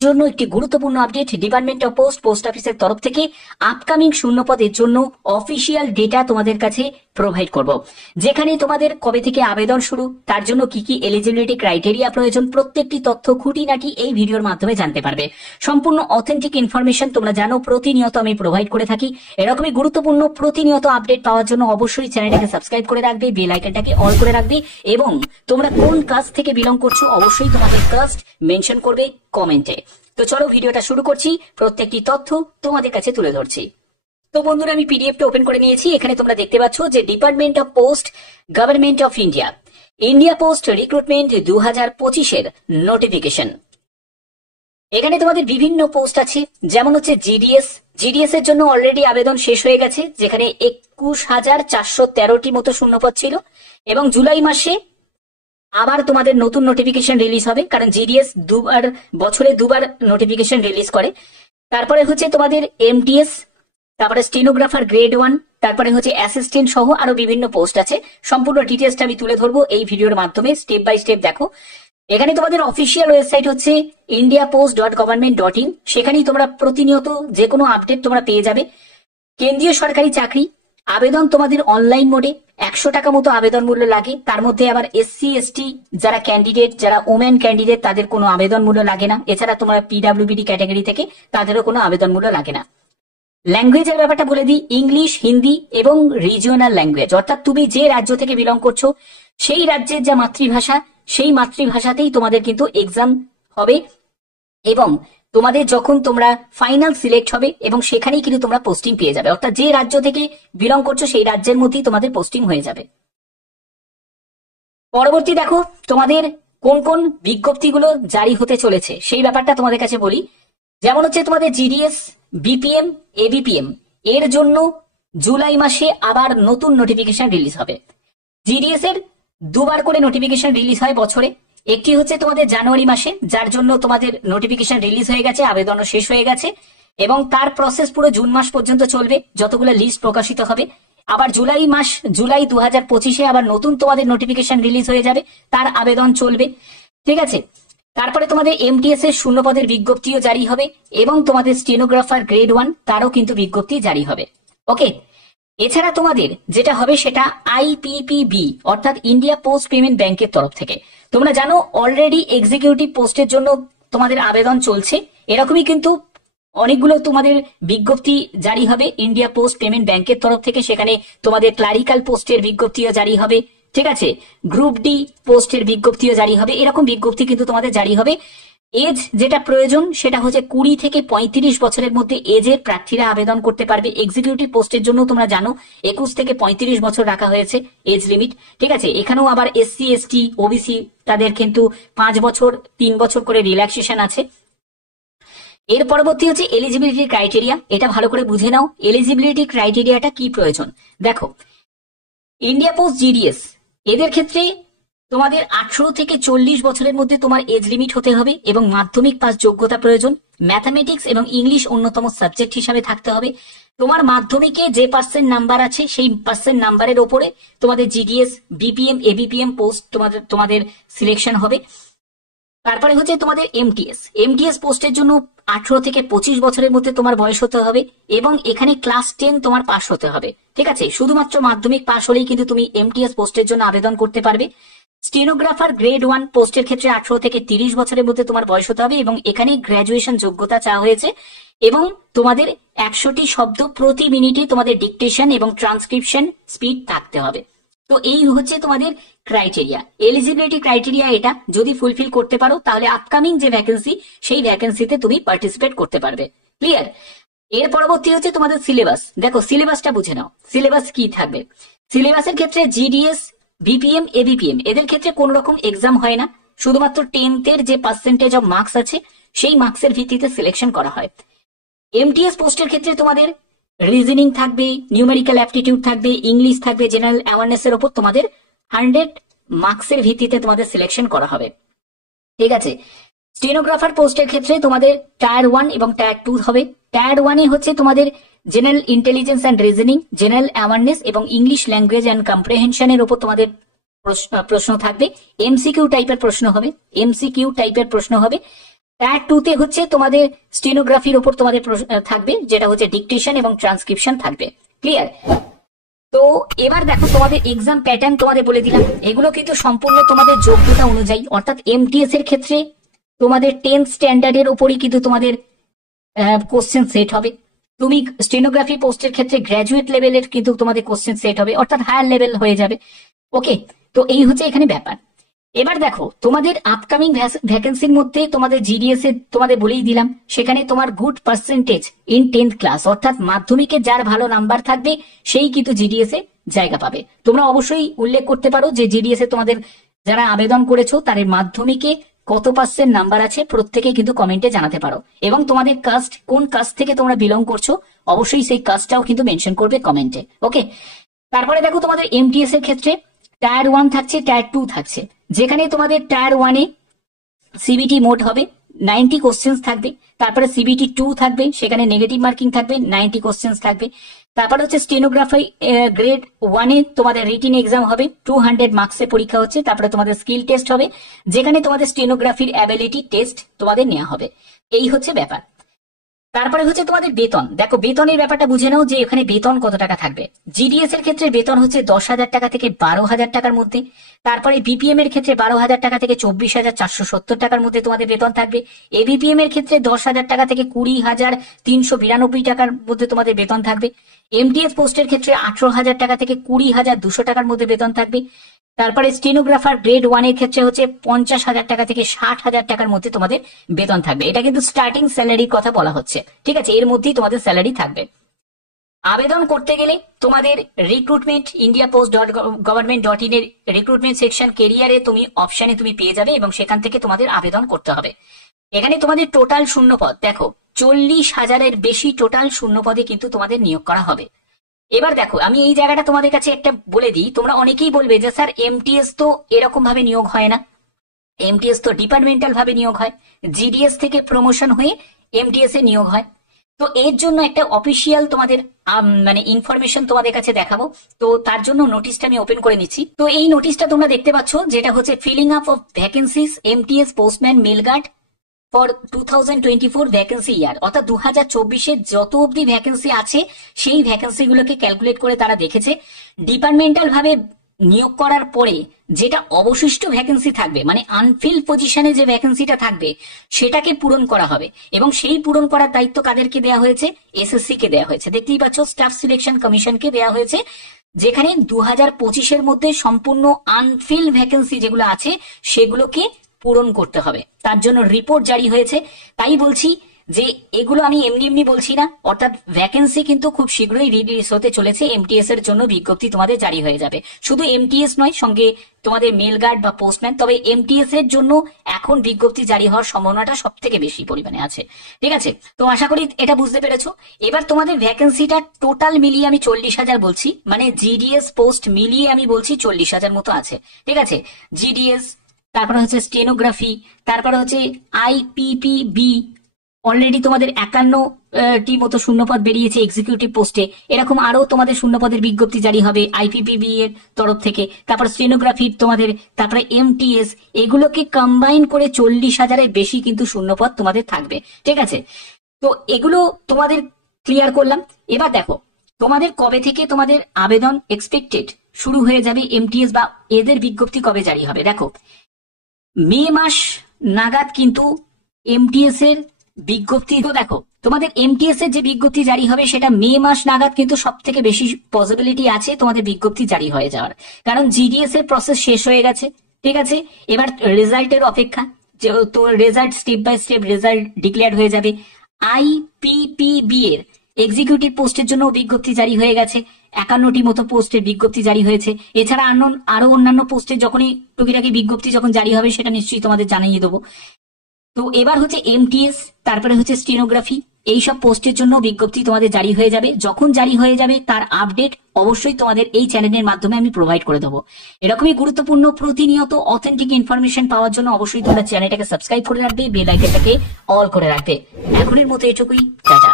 জন্য একটি গুরুত্বপূর্ণ আপডেট। ডিপার্টমেন্ট অফ পোস্ট অফিসের তরফ থেকে আপকামিং শূন্যপদের জন্য অফিসিয়াল ডেটা তোমাদের কাছে প্রোভাইড করব, যেখানে তোমাদের কবে থেকে আবেদন শুরু, তার জন্য কি কি এলিজিবিলিটি ক্রাইটেরিয়া প্রয়োজন, প্রত্যেকটি তথ্য খুঁটিনাটি এই ভিডিওর মাধ্যমে জানতে পারবে। সম্পূর্ণ অথেন্টিক ইনফরমেশন তোমরা জানো প্রতিনিয়ত আমি প্রোভাইড করে থাকি। এরকমই গুরুত্বপূর্ণ প্রতিনিয়ত আপডেট পাওয়ার জন্য অবশ্যই চ্যানেলটাকে সাবস্ক্রাইব করে রাখবে, বেল আইকনটাকে অল করে রাখবে এবং তোমরা কোন কাস্ট থেকে বিলং করছো অবশ্যই তোমাদের কাস্ট মেনশন করবে কমেন্টে। তো চলো ভিডিওটা শুরু করছি, প্রত্যেকটি তথ্য তোমাদের কাছে তুলে ধরছি। তো বন্ধুরা, আমি পিডিএফটা ওপেন করে নিয়েছি। এখানে তোমরা দেখতে পাচ্ছ যে department of post, government of India, India post recruitment 2025-এর নোটিফিকেশন। এখানে তোমাদের বিভিন্ন পোস্ট আছে, যেমন হচ্ছে জিডিএস এর জন্য অলরেডি আবেদন শেষ হয়ে গেছে, যেখানে 21,413টি মতো শূন্যপদ ছিল এবং জুলাই মাসে আবার তোমাদের নতুন নোটিফিকেশন রিলিজ হবে, কারণ জিডিএস বছরে দুবার নোটিফিকেশন রিলিজ করে। তারপরে হচ্ছে তোমাদের এমটিএস, তারপরে স্টেনোগ্রাফার গ্রেড 1, তারপরে হচ্ছে অ্যাসিস্ট্যান্ট সহ আরো বিভিন্ন পোস্ট আছে। সম্পূর্ণ ডিটেলসটা আমি তুলে ধরবো এই ভিডিওর মাধ্যমে, স্টেপ বাই স্টেপ দেখো। এখানে তোমাদের অফিসিয়াল ওয়েবসাইট হচ্ছে indiapost.government.in, সেখানেই তোমরা প্রতিনিয়ত যে কোনো আপডেট তোমরা পেয়ে যাবে। কেন্দ্রীয় সরকারি চাকরি, আবেদন তোমাদের অনলাইন মোডে, 100 টাকা মতো আবেদন মূল্য লাগে। তার মধ্যে আবার SC/ST যারা ক্যান্ডিডেট, যারা ওমেন ক্যান্ডিডেট, তাদের কোনো আবেদন মূল্য লাগে না। এছাড়া তোমরা PWBD ক্যাটাগরি থেকে তাদেরও কোনো আবেদন মূল্য লাগে না। ল্যাঙ্গুয়েজের ব্যাপারটা বলে দিই, ইংলিশ, হিন্দি এবং রিজিওনাল ল্যাঙ্গুয়েজ, অর্থাৎ তুমি যে রাজ্য থেকে বিলং করছো সেই রাজ্যের যা মাতৃভাষা, সেই মাতৃভাষাতেই তোমাদের কিন্তু এক্সাম হবে এবং তোমাদের যখন তোমরা ফাইনাল সিলেক্ট হবে এবং সেখানেই কিন্তু তোমরা পোস্টিং পেয়ে যাবে, অর্থাৎ যে রাজ্য থেকে বিলং করছো সেই রাজ্যের মধ্যেই তোমাদের পোস্টিং হয়ে যাবে। পরবর্তী দেখো তোমাদের কোন কোন বিজ্ঞপ্তিগুলো জারি হতে চলেছে সেই ব্যাপারটা তোমাদের কাছে বলি। যেমন হচ্ছে তোমাদের জিডিএস, বিপিএম, এবিপিএম এর জন্য জুলাই মাসে আবার নতুন নোটিফিকেশন রিলিজ হবে। জিডিএস এর দুবার করে নোটিফিকেশন রিলিজ হয় বছরে, একটি হচ্ছে তোমাদের জানুয়ারি মাসে, যার জন্য তোমাদের নোটিফিকেশন রিলিজ হয়ে গেছে, আবেদনও শেষ হয়ে গেছে এবং তার প্রসেস পুরো জুন মাস পর্যন্ত চলবে, যতগুলো লিস্ট প্রকাশিত হবে। আবার জুলাই 2025-এ আবার নতুন তোমাদের নোটিফিকেশন রিলিজ হয়ে যাবে, তার আবেদন চলবে, ঠিক আছে। তারপরে তোমাদের এমটিএস এর শূন্যপদের বিজ্ঞপ্তিও জারি হবে এবং তোমাদের স্টেনোগ্রাফার গ্রেড 1 তারও কিন্তু বিজ্ঞপ্তি জারি হবে। ওকে, এছাড়া তোমাদের যেটা হবে সেটা IPPB অর্থাৎ ইন্ডিয়া পোস্ট পেমেন্ট ব্যাংকের তরফ থেকে। তোমরা জানো অলরেডি এক্সিকিউটিভ পোস্টের জন্য তোমাদের আবেদন চলছে, এরকমই কিন্তু অনেকগুলো তোমাদের বিজ্ঞপ্তি জারি হবে ইন্ডিয়া পোস্ট পেমেন্ট ব্যাংকের তরফ থেকে। সেখানে তোমাদের ক্লারিক্যাল পোস্টের বিজ্ঞপ্তিও জারি হবে, ঠিক আছে, গ্রুপ ডি পোস্টের বিজ্ঞপ্তিও জারি হবে, এরকম বিজ্ঞপ্তি কিন্তু তোমাদের জারি হবে। এজ যেটা প্রয়োজন সেটা হচ্ছে 20 থেকে 35 বছরের মধ্যে এজের প্রার্থীরা আবেদন করতে পারবে। এক্সিকিউটিভ পোস্টের জন্য তোমরা জানো 21 থেকে 35 বছর রাখা হয়েছে এজ লিমিট, ঠিক আছে। এখানেও আবার SC/ST, OBC তাদের কিন্তু 5 বছর 3 বছর করে রিল্যাক্সেশন আছে। এর পরবর্তী হচ্ছে এলিজিবিলিটি ক্রাইটেরিয়া, এটা ভালো করে বুঝে নাও এলিজিবিলিটি ক্রাইটেরিয়াটা কি প্রয়োজন। দেখো ইন্ডিয়া পোস্ট, জিডিএস এদের ক্ষেত্রে তোমাদের 18 থেকে 40 বছরের মধ্যে তোমার এজ লিমিট হতে হবে এবং মাধ্যমিক পাস যোগ্যতা প্রয়োজন। ম্যাথামেটিক্স এবং ইংলিশ অন্যতম সাবজেক্ট হিসাবে থাকতে হবে। তোমার মাধ্যমিকে যে পার্সেন্ট নাম্বার আছে সেই পার্সেন্ট নাম্বারের ওপরে তোমাদের জিডিএস, বিপিএম, এবিপিএম পোস্ট তোমাদের সিলেকশন হবে। তারপরে হচ্ছে তোমাদের এমটিএস পোস্টের জন্য 18 থেকে 25 বছরের মধ্যে তোমার বয়স হতে হবে এবং এখানে ক্লাস 10 তোমার পাস হতে হবে, ঠিক আছে। শুধুমাত্র মাধ্যমিক পাস হলেই কিন্তু তুমি এমটিএস পোস্টের জন্য আবেদন করতে পারবে। স্টেনোগ্রাফার গ্রেড 1 পোস্টের ক্ষেত্রে 18 থেকে 30 বছরের মধ্যে তোমার বয়স হতে হবে এবং এখানে গ্র্যাজুয়েশন যোগ্যতা চাওয়া হয়েছে এবং তোমাদের 100টি শব্দ প্রতি মিনিটে তোমাদের ডিকটেশন এবং ট্রান্সক্রিপশন স্পিড থাকতে হবে। তো এই হচ্ছে তোমাদের ক্রাইটেরিয়া, এলিজিবিলিটি ক্রাইটেরিয়া। এটা যদি ফুলফিল করতে পারো তাহলে আপকামিং যে ভ্যাকেন্সি সেই ভ্যাকেন্সিতে তুমি পার্টিসিপেট করতে পারবে। ক্লিয়ার? এর পরবর্তী হচ্ছে তোমাদের সিলেবাস। দেখো সিলেবাসটা বুঝে নাও, সিলেবাস কি থাকবে। সিলেবাসের ক্ষেত্রে জিডিএস, বিপিএম, এবিপিএম এদের ক্ষেত্রে কোন রকম এক্সাম হয় না, শুধুমাত্র 10th এর যে পার্সেন্টেজ অফ মার্কস আছে সেই মার্কসের ভিত্তিতে সিলেকশন করা হয়। এমটিএস পোস্টের ক্ষেত্রে তোমাদের রিজনিং থাকবে, নিউমেরিক্যাল অ্যাপটিটিউড থাকবে, ইংলিশ থাকবে, জেনারেল অ্যাওয়ারনেস এর উপর তোমাদের 100 মার্কসের ভিত্তিতে তোমাদের সিলেকশন করা হবে, ঠিক আছে। স্টেনোগ্রাফার পোস্টের ক্ষেত্রে তোমাদের টায়ার 1 এবং টায়ার 2 হবে। টায়ার 1 এ হচ্ছে তোমাদের general intelligence and reasoning, general awareness এবং ইংলিশ ল্যাঙ্গুয়েজ অ্যান্ড কম্প্রিহেনশনের উপর তোমাদের প্রশ্ন থাকবে। এমসিকিউ টাইপের প্রশ্ন হবে। টায়ার 2 তে হচ্ছে তোমাদের স্টেনোগ্রাফির উপর তোমাদের থাকবে, যেটা হচ্ছে ডিকটেশন এবং ট্রান্সক্রিপশন থাকবে। ক্লিয়ার? তো এবার দেখো তোমাদের এক্সাম প্যাটার্ন তোমাদের বলে দিলাম। এগুলো কিন্তু সম্পূর্ণ তোমাদের যোগ্যতা অনুযায়ী, অর্থাৎ এমটিএস এর ক্ষেত্রে তোমাদের 10th স্ট্যান্ডার্ডের উপরই কিন্তু তোমাদের কোশ্চেন সেট হবে। তুমি স্টেনোগ্রাফি পোস্টের ক্ষেত্রে গ্র্যাজুয়েট লেভেলের কিন্তু তোমাদের কোশ্চেন সেট হবে, অর্থাৎ হায়ার লেভেল হয়ে যাবে। ওকে, তো এই হচ্ছে এখানে ব্যাপার। এবার দেখো তোমাদের আপকামিং ভ্যাকেন্সির মধ্যে তোমাদের জিডিএস এ তোমাদের বলেই দিলাম, সেখানে তোমার good percentage in 10th class, অর্থাৎ মাধ্যমিকে যার ভালো নাম্বার থাকবে সেই কিন্তু জিডিএস এ জায়গা পাবে। তোমরা অবশ্যই উল্লেখ করতে পারো যে জিডিএস এ তোমাদের যারা আবেদন করেছো তাদের মাধ্যমিকে কত পার্সেন্ট নাম্বার আছে, প্রত্যেকে কিন্তু কমেন্টে জানাতে পারো। এবং তোমাদের কাস্ট, কোন কাস্ট থেকে তোমরা বিলং করছো, অবশ্যই সেই কাস্টটাও কিন্তু মেনশন করবে কমেন্টে। ওকে, তারপরে দেখো তোমাদের এমটিএস এর ক্ষেত্রে টায়ার 1 থাকছে, টায়ার 2 থাকছে। যেখানে তোমাদের টায়ার 1 এ সিবিটি মোড হবে, 90 কোশ্চেন্স থাকবে। তারপরে সিবিটি 2 থাকবে, সেখানে নেগেটিভ মার্কিং থাকবে, 90 কোশ্চেন্স থাকবে। তারপরে হচ্ছে স্টেনোগ্রাফি গ্রেড 1 এ তোমাদের রিটিন এক্সাম হবে, 200 মার্কসের পরীক্ষা হচ্ছে। তারপরে তোমাদের স্কিল টেস্ট হবে, যেখানে তোমাদের স্টেনোগ্রাফির অ্যাবিলিটি টেস্ট তোমাদের নেওয়া হবে। এই হচ্ছে ব্যাপার। তারপরে হচ্ছে তোমাদের বেতন। দেখো বেতনের ব্যাপারটা বুঝে নাও যে এখানে বেতন কত টাকা থাকবে। জিডিএস এর ক্ষেত্রে বেতন হচ্ছে 10,000 টাকা থেকে 12,000 টাকার মধ্যে। তারপরে বিপিএম এর ক্ষেত্রে 12,000 টাকা থেকে 24,470 টাকার মধ্যে তোমাদের বেতন থাকবে। এবিপিএম এর ক্ষেত্রে 10,000 টাকা থেকে 20,392 টাকার মধ্যে তোমাদের বেতন থাকবে। এমটিএস পোস্টের ক্ষেত্রে 18,000 টাকা থেকে 20,200 টাকার মধ্যে বেতন থাকবে। তারপরে স্টেনোগ্রাফার গ্রেড 1 এর ক্ষেত্রে হচ্ছে 50,000 টাকা থেকে 60,000 টাকার মধ্যে তোমাদের বেতন থাকবে। এটা কিন্তু স্টার্টিং স্যালারির কথা বলা হচ্ছে, ঠিক আছে? এর মধ্যেই তোমাদের স্যালারি থাকবে। আবেদন করতে গেলে তোমাদের রিক্রুটমেন্ট indiapost.government.in এর রিক্রুটমেন্ট সেকশন কেরিয়ারে তুমি অপশনে তুমি পেয়ে যাবে এবং সেখান থেকে তোমাদের আবেদন করতে হবে। এখানে তোমাদের টোটাল শূন্যপদ দেখো 40,000-এর বেশি টোটাল শূন্যপদে কিন্তু তোমাদের নিয়োগ করা হবে। এবার দেখো আমি এই জায়গাটা তোমাদের কাছে একটা বলে দিই, তোমরা অনেকেই বলবে যে স্যার এমটিএস তো এরকম ভাবে নিয়োগ হয় না, এমটিএস তো ডিপার্টমেন্টাল ভাবে নিয়োগ হয়, জিডিএস থেকে প্রমোশন হয়ে এমটিএস এ নিয়োগ হয়। তো এর জন্য একটা অফিসিয়াল তোমাদের মানে ইনফরমেশন তোমাদের কাছে দেখাবো। তো তার জন্য নোটিশটা আমি ওপেন করে নিচ্ছি। তো এই নোটিশটা তোমরা দেখতে পাচ্ছ, যেটা হচ্ছে filling up of vacancies MTS postman mail guard for 2024 vacancy year, অর্থাৎ 2024-এ যত অব্দি ভ্যাকেন্সি আছে সেই ভ্যাকেন্সি গুলোকে ক্যালকুলেট করে তারা দেখেছে ডিপার্টমেন্টাল ভাবে নিয়োগ করার পরে যেটা অবশিষ্ট ভ্যাকেন্সি থাকবে, মানে আনফিল্ড পজিশনে যে ভ্যাকেন্সিটা থাকবে সেটাকে পূরণ করা হবে। এবং সেই পূরণ করার দায়িত্ব কাদেরকে দেওয়া হয়েছে? এসএসসি কে দেওয়া হয়েছে। দেখতেই পাচ্ছ স্টাফ সিলেকশন কমিশনকে দেওয়া হয়েছে, যেখানে 2025-এর মধ্যে সম্পূর্ণ আনফিল্ড ভ্যাকেন্সি যেগুলো আছে সেগুলোকে পূরণ করতে হবে। তার জন্য রিপোর্ট জারি হয়েছে। তাই বলছি যে এগুলো আমি এমনি এমনি বলছি না, অর্থাৎ ভ্যাকেন্সি কিন্তু খুব শীঘ্রই রিলিজ হতে চলেছে। এমটিএস এর জন্য বিজ্ঞপ্তি তোমাদের জারি হয়ে যাবে। শুধু এমটিএস নয়, সঙ্গে তোমাদের মেল গার্ড বা পোস্টম্যান। তবে এমটিএস এর জন্য এখন বিজ্ঞপ্তি জারি হওয়ার সম্ভাবনাটা সব থেকে বেশি পরিমাণে আছে, ঠিক আছে? তো আশা করি এটা বুঝতে পেরেছো। এবার তোমাদের ভ্যাকেন্সিটা টোটাল মিলিয়ে আমি 40,000 বলছি, মানে জিডিএস পোস্ট মিলিয়ে আমি বলছি 40,000 মতো আছে, ঠিক আছে? জিডিএস, তারপরে হচ্ছে স্টেনোগ্রাফি, তারপরে হচ্ছে আইপিপিবি, অলরেডি তোমাদের 51টি মতো শূন্যপদ বেরিয়েছে এক্সিকিউটিভ পোস্টে। এরকম আরো তোমাদের শূন্যপদের বিজ্ঞপ্তি জারি হবে আইপিপিবি এর তরফ থেকে। তারপর স্টেনোগ্রাফি তোমাদের, তারপরে এমটিএস, এগুলোকে কম্বাইন করে 40,000-এর বেশি কিন্তু শূন্যপদ তোমাদের থাকবে, ঠিক আছে? তো এগুলো তোমাদের ক্লিয়ার করলাম। এবার দেখো তোমাদের কবে থেকে তোমাদের আবেদন এক্সপেক্টেড শুরু হয়ে যাবে এমটিএস, বা এদের বিজ্ঞপ্তি কবে জারি হবে? দেখো মে মাস নাগাদ কিন্তু এমটিএস এর বিজ্ঞপ্তি, তো দেখো তোমাদের এমটিএস এর যে বিজ্ঞপ্তি জারি হবে সেটা মে মাস নাগাদ কিন্তু সব থেকে বেশি পসিবিলিটি আছে তোমাদের বিজ্ঞপ্তি জারি হয়ে যাওয়ার, কারণ জিডিএস এর প্রসেস শেষ হয়ে গেছে, ঠিক আছে? এবার রেজাল্টের অপেক্ষা, তো result step by step result declare হয়ে যাবে। আইপিপিবি এর এক্সিকিউটিভ পোস্টের জন্য বিজ্ঞপ্তি জারি হয়ে গেছে, 51টি মতো পোস্টের বিজ্ঞপ্তি জারি হয়েছে। এছাড়া আরো অন্যান্য পোস্টের যখনই টুকিটাকি বিজ্ঞপ্তি যখন জারি হবে সেটা নিশ্চয়ই তোমাদের জানিয়ে দেবো। তো এবার হচ্ছে এমটিএস, তারপরে হচ্ছে স্টেনোগ্রাফি, এইসব পোস্টের জন্য বিজ্ঞপ্তি তোমাদের জারি হয়ে যাবে। যখন জারি হয়ে যাবে তার আপডেট অবশ্যই তোমাদের এই চ্যানেলের মাধ্যমে আমি প্রোভাইড করে দেবো। এরকমই গুরুত্বপূর্ণ প্রতিনিয়ত অথেন্টিক ইনফরমেশন পাওয়ার জন্য অবশ্যই তোমরা চ্যানেলটাকে সাবস্ক্রাইব করে রাখবে, বেল আইকনটাকে অল করে রাখবে। এখনের মতো এটুকুই, টাটা।